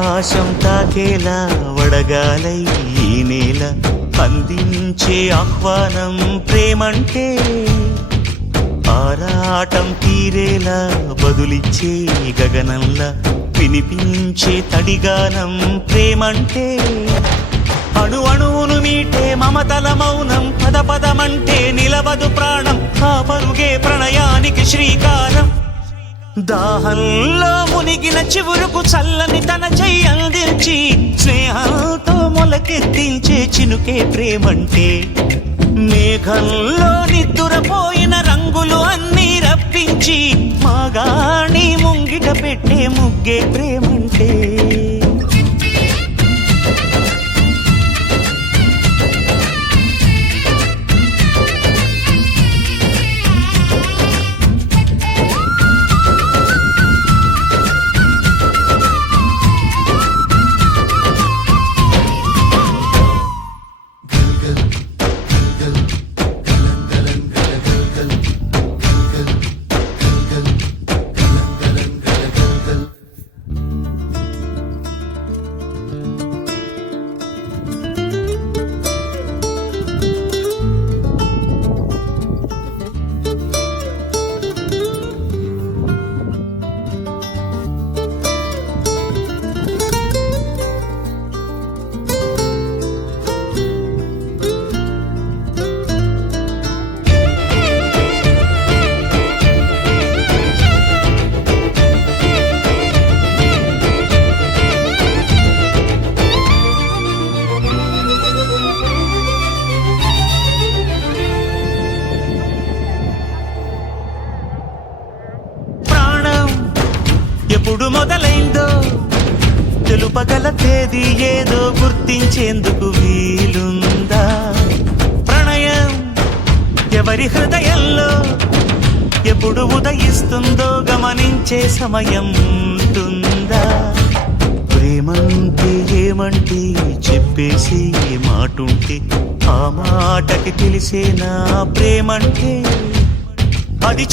ఆకాశం తాకేలా వడగాలై ఈ నేల అందించే ఆహ్వానం ప్రేమంటే, ఆరాటం తీరేలా బదులిచ్చే గగనంలా వినిపించే తడిగానం ప్రేమంటే, అణు అణువును మీటే మమతల మౌనం పద పదమంటే నిలవదు ప్రాణం, ఆ పరుగే ప్రణయానికి శ్రీకారం. దాహంలో మునిగిన చివురుకు చల్లని తన చెయ్యి అందించి స్నేహంతో మొలకెత్తించే చినుకే ప్రేమంటే, మేఘంలో నిద్దురపోయిన రంగులు అన్నీ రప్పించి మాగాణి ముంగిట పెట్టే ముగ్గే ప్రేమంటే. ఎప్పుడు మొదలైందో తెలుపగల తేదీ ఏదో గుర్తించేందుకు వీలుందా? ప్రణయం ఎవరి హృదయంలో ఎప్పుడు ఉదయిస్తుందో గమనించే సమయం ఉంటుందా? ప్రేమంటే ఏమంటే చెప్పేసి మాటుంటే ఆ మాటకి తెలిసేనా ప్రేమంటే? అది